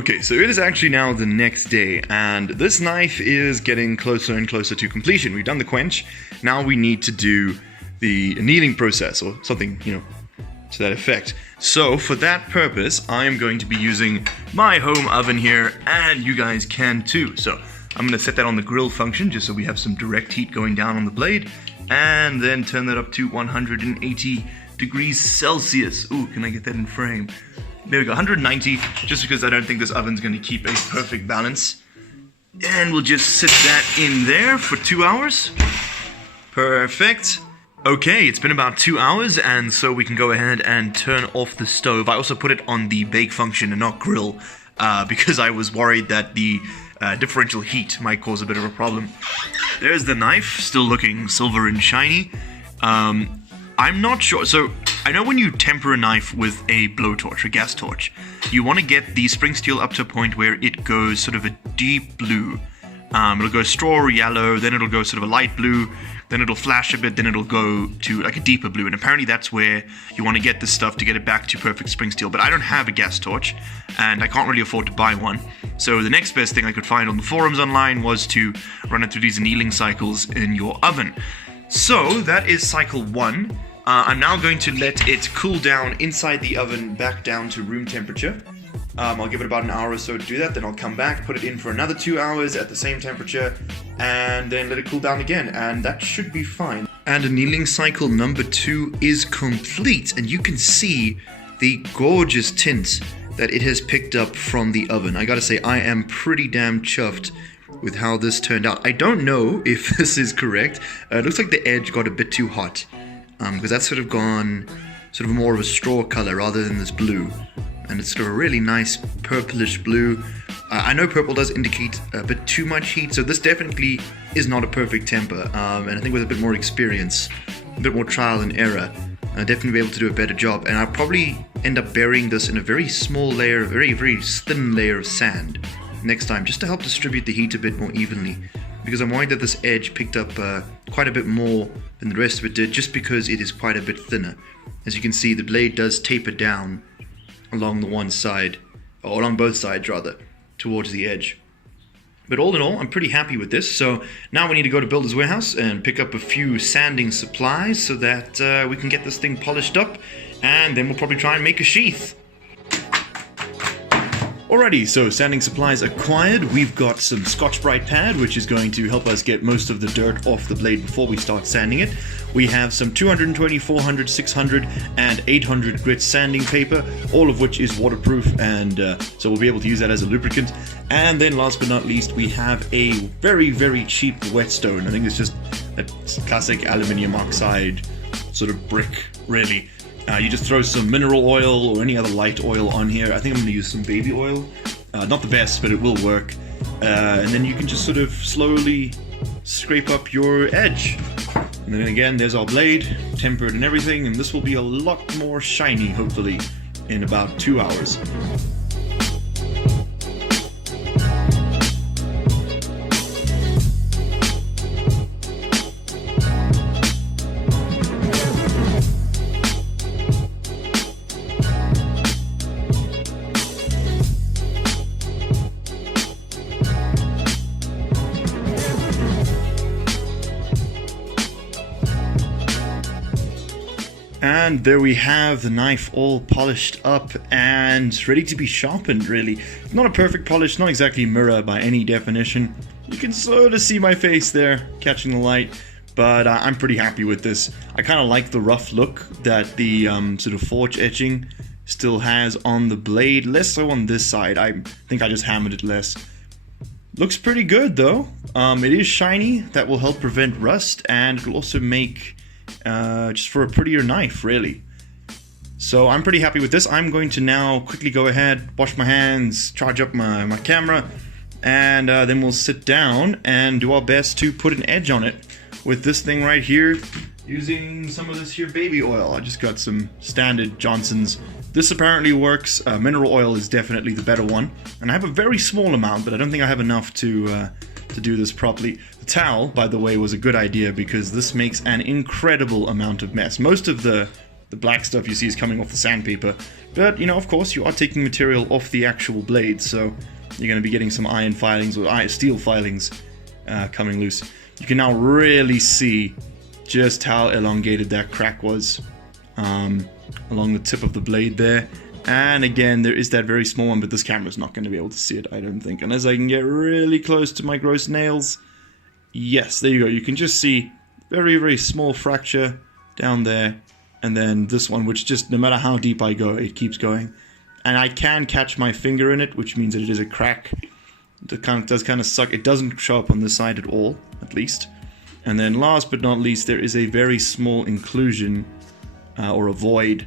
Okay, so it is actually now the next day, and this knife is getting closer and closer to completion. We've done the quench, now we need to do the annealing process, or something, to that effect. So, for that purpose, I am going to be using my home oven here, and you guys can too. So, I'm going to set that on the grill function, just so we have some direct heat going down on the blade, and then turn that up to 180 degrees Celsius. Ooh, can I get that in frame? There we go, 190, just because I don't think this oven's going to keep a perfect balance. And we'll just sit that in there for 2 hours. Perfect. Okay, it's been about 2 hours, and so we can go ahead and turn off the stove. I also put it on the bake function and not grill, because I was worried that the differential heat might cause a bit of a problem. There's the knife, still looking silver and shiny. I'm not sure, so I know when you temper a knife with a blowtorch, a gas torch, you want to get the spring steel up to a point where it goes sort of a deep blue. It'll go straw yellow, then it'll go sort of a light blue, then it'll flash a bit, then it'll go to like a deeper blue, and apparently that's where you want to get this stuff to get it back to perfect spring steel. But I don't have a gas torch, and I can't really afford to buy one, so the next best thing I could find on the forums online was to run it through these annealing cycles in your oven. So that is cycle 1. I'm now going to let it cool down inside the oven back down to room temperature. I'll give it about an hour or so to do that, then I'll come back, put it in for another 2 hours at the same temperature, and then let it cool down again, and that should be fine. And annealing cycle number 2 is complete, and you can see the gorgeous tint that it has picked up from the oven. I gotta say, I am pretty damn chuffed with how this turned out. I don't know if this is correct. It looks like the edge got a bit too hot, because that's sort of gone sort of more of a straw color rather than this blue. And it's sort of a really nice purplish blue. I know purple does indicate a bit too much heat, so this definitely is not a perfect temper. And I think with a bit more experience, a bit more trial and error, I'll definitely be able to do a better job. And I'll probably end up burying this in a very small layer, a very, very thin layer of sand next time, just to help distribute the heat a bit more evenly. Because I'm worried that this edge picked up quite a bit more than the rest of it did, just because it is quite a bit thinner. As you can see, the blade does taper down along the one side, or along both sides rather, towards the edge. But all in all, I'm pretty happy with this. So now we need to go to Builder's Warehouse and pick up a few sanding supplies so that we can get this thing polished up, and then we'll probably try and make a sheath. Alrighty, so sanding supplies acquired. We've got some Scotch-Brite pad, which is going to help us get most of the dirt off the blade before we start sanding it. We have some 220, 400, 600, and 800 grit sanding paper, all of which is waterproof, and so we'll be able to use that as a lubricant. And then last but not least, we have a very, very cheap whetstone. I think it's just a classic aluminium oxide sort of brick, really. You just throw some mineral oil or any other light oil on here. I think I'm going to use some baby oil. Not the best, but it will work. And then you can just sort of slowly scrape up your edge. And then again, there's our blade, tempered and everything, and this will be a lot more shiny, hopefully, in about 2 hours. And there we have the knife all polished up and ready to be sharpened, really. Not a perfect polish, not exactly mirror by any definition. You can sort of see my face there, catching the light, but I'm pretty happy with this. I kind of like the rough look that the sort of forge etching still has on the blade, less so on this side. I think I just hammered it less. Looks pretty good though. It is shiny, that will help prevent rust, and it will also make just for a prettier knife, really. So I'm pretty happy with this. I'm going to now quickly go ahead, wash my hands, charge up my camera, and then we'll sit down and do our best to put an edge on it with this thing right here, using some of this here baby oil. I just got some standard Johnson's. This apparently works. Mineral oil is definitely the better one, and I have a very small amount, but I don't think I have enough to do this properly. The towel, by the way, was a good idea because this makes an incredible amount of mess. Most of the the black stuff you see is coming off the sandpaper. But, you know, of course, you are taking material off the actual blade, so you're going to be getting some iron filings or steel filings coming loose. You can now really see just how elongated that crack was along the tip of the blade there. And again, there is that very small one, but this camera's not going to be able to see it, I don't think. Unless I can get really close to my gross nails. Yes, there you go. You can just see very, very small fracture down there. And then this one, which just, no matter how deep I go, it keeps going. And I can catch my finger in it, which means that it is a crack. It does kind of suck. It doesn't show up on this side at all, at least. And then last but not least, there is a very small inclusion, or a void,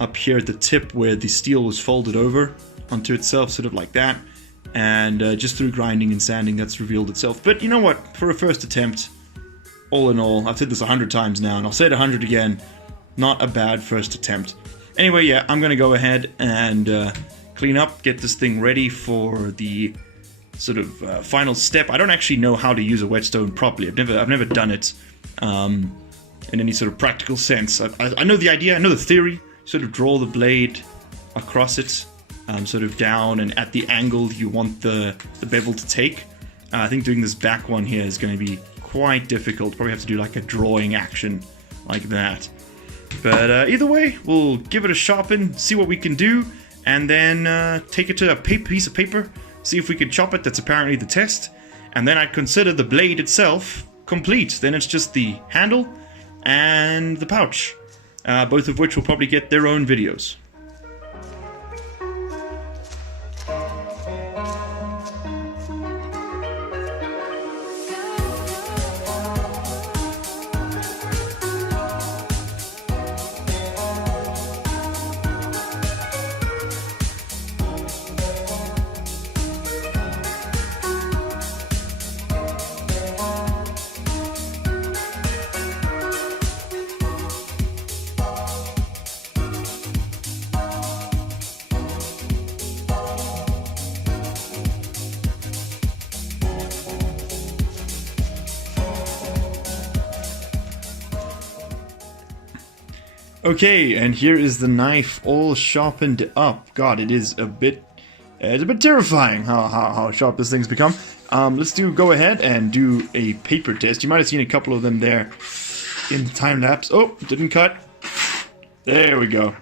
up here at the tip where the steel was folded over onto itself, sort of like that. And just through grinding and sanding, that's revealed itself. But you know what? For a first attempt, all in all, I've said this 100 times now, and I'll say it 100 again. Not a bad first attempt. Anyway, yeah, I'm going to go ahead and clean up, get this thing ready for the sort of final step. I don't actually know how to use a whetstone properly. I've never done it in any sort of practical sense. I know the idea, I know the theory. Sort of draw the blade across it, sort of down and at the angle you want the bevel to take. I think doing this back one here is going to be quite difficult. Probably have to do like a drawing action like that. But either way, we'll give it a sharpen, see what we can do, and then take it to a piece of paper, see if we can chop it. That's apparently the test. And then I'd consider the blade itself complete. Then it's just the handle and the pouch. Both of which will probably get their own videos. Okay, and here is the knife all sharpened up. God, it is a bit, it's a bit terrifying how sharp this thing's become. Let's go ahead and do a paper test. You might have seen a couple of them there in the time lapse. Oh, didn't cut. There we go.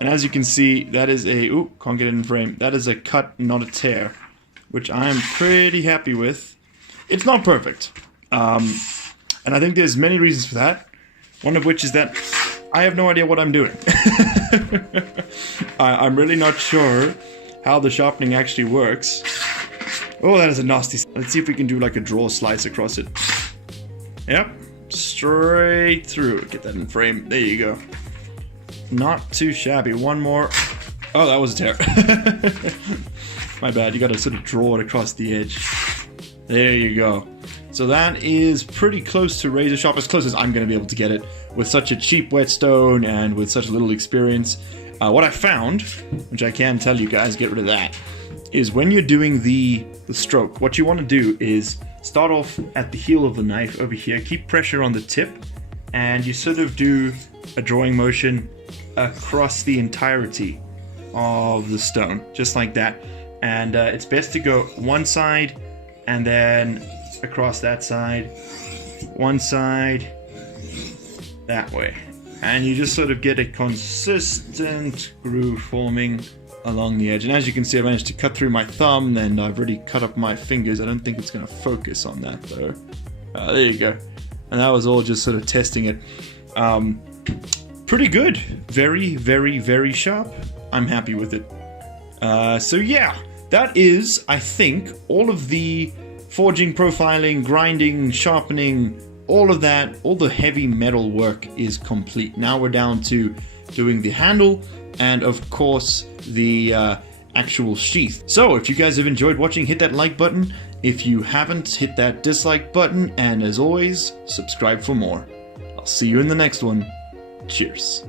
And as you can see, that is a, oop, can't get it in frame. That is a cut, not a tear, which I am pretty happy with. It's not perfect. And I think there's many reasons for that. One of which is that I have no idea what I'm doing. I'm really not sure how the sharpening actually works. Oh, that is a nasty... Let's see if we can do like a draw slice across it. Yep, straight through. Get that in frame. There you go. Not too shabby. One more. Oh, that was a tear. My bad. You gotta sort of draw it across the edge. There you go. So that is pretty close to razor sharp, as close as I'm going to be able to get it with such a cheap whetstone and with such little experience. What I found, which I can tell you guys, get rid of that, is when you're doing the stroke, what you want to do is start off at the heel of the knife over here, keep pressure on the tip, and you sort of do a drawing motion across the entirety of the stone, just like that. And it's best to go one side and then across that side, one side, that way. And you just sort of get a consistent groove forming along the edge. And as you can see, I managed to cut through my thumb, and I've already cut up my fingers. I don't think it's going to focus on that though. There you go. And that was all just sort of testing it. Pretty good. Very, very, very sharp. I'm happy with it. So yeah, that is, I think, all of the forging, profiling, grinding, sharpening, all of that, all the heavy metal work is complete. Now we're down to doing the handle and, of course, the actual sheath. So if you guys have enjoyed watching, hit that like button. If you haven't, hit that dislike button. And as always, subscribe for more. I'll see you in the next one. Cheers.